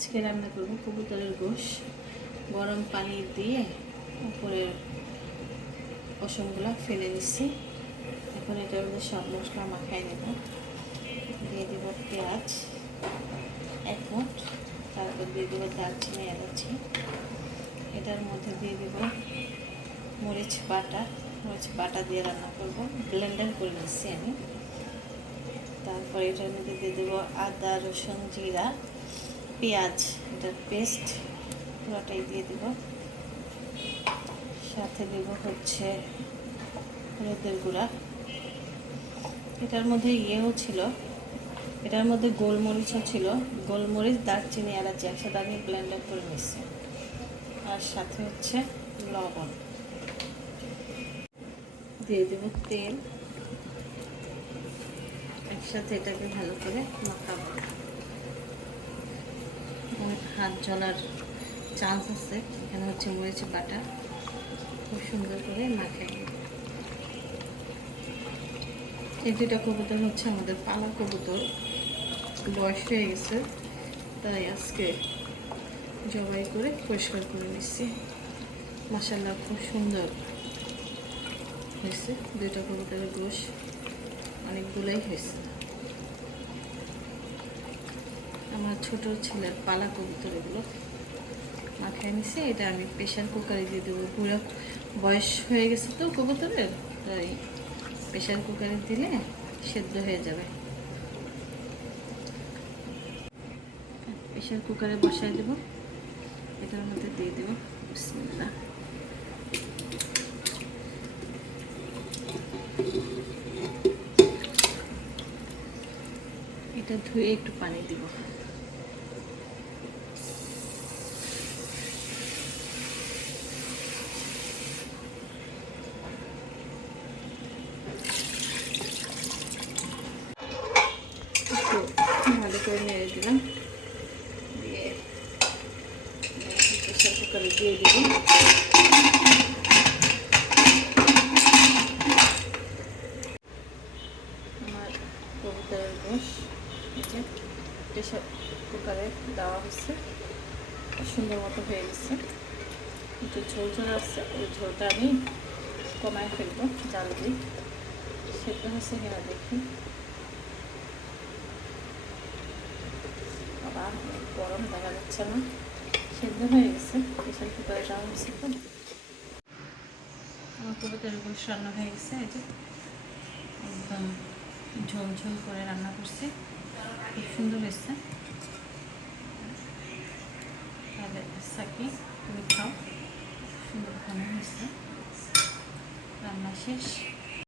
আজকে রান্না করব কবুতরের গোশ। গরম পানি দিয়ে উপরের পশমগুলো ফেলে দিচ্ছি। এখন এটার মধ্যে সব মশলা মাখাই নেব। দিয়ে দেব পেঁয়াজ 1 মুঠ, তারপর দিয়ে দেবো দারচিনি, এলাচি। এটার মধ্যে দিয়ে দেব মরিচ বাটা দিয়ে রান্না করব। ব্লেন্ডার করে নিচ্ছি আমি। তারপর এটার মধ্যে দিয়ে দেবো আদা, রসুন, জিরা, পেঁয়াজ, এটার পেস্ট পুরোটাই দিয়ে দেব। সাথে দেব হচ্ছে হলুদের গুঁড়া। এটার মধ্যে ছিল, এটার মধ্যে গোলমরিচও ছিল। গোলমরিচ, দারচিনি, এলাচি একসাথে আমি ব্লেন্ডার করে নিচ্ছি। আর সাথে হচ্ছে লবণ দিয়ে দেব, তেল। একসাথে এটাকে ভালো করে মাখাবো। হাত জ্বলার চান্স আছে। এখানে হচ্ছে মরিচ বাটা, খুব সুন্দর করে মাখাই। এই দুইটা কবুতর হচ্ছে আমাদের পালা কবুতর, বয়স হয়ে গেছে, তাই আজকে জবাই করে পরিষ্কার করে নিচ্ছি। মাশাআল্লাহ খুব সুন্দর হয়েছে। দুইটা কবুতরের গোশ অনেকগুলোই হয়েছে। আমার ছোট ছেলের পালা কবুতর, এগুলো মাখায় নিছি। এটা আমি প্রেশার কুকারে দিয়ে দেবো। পুরো বয়স হয়ে গেছে তো কবুতরের, তাই প্রেশার কুকারে দিলে সেদ্ধ হয়ে যাবে। প্রেশার কুকারে বসাই দেব। এটার মধ্যে দিয়ে দেব বিসমিল্লাহ। এটা ধুয়ে একটু পানি দিব। ভালো করে নেড়ে দিলাম, দিয়ে প্রেশার কুকারে দিয়ে দিব। আমার কবুতরের গোশ প্রেশার কুকারে দেওয়া হচ্ছে, সুন্দর মতো হয়ে গেছে। একটু ঝোল আসছে, ওই ঝোলটা আমি কমায় ফেলবো জাল দিয়ে। সেদ্ধ হচ্ছে কিনা দেখি। আবার অনেক গরম, দেখা যাচ্ছে না। সেদ্ধ হয়ে গেছে, প্রেশার কুকারে দেওয়া হচ্ছে। তো আমার কবুতরের গোশ রান্না হয়ে গেছে। এই যে একদম ঝোল ঝোল করে রান্না করছি, খুব সুন্দর হয়েছে। তাহলে সাকি তুমি খাও, সুন্দর খানা হয়েছে। রান্না শেষ।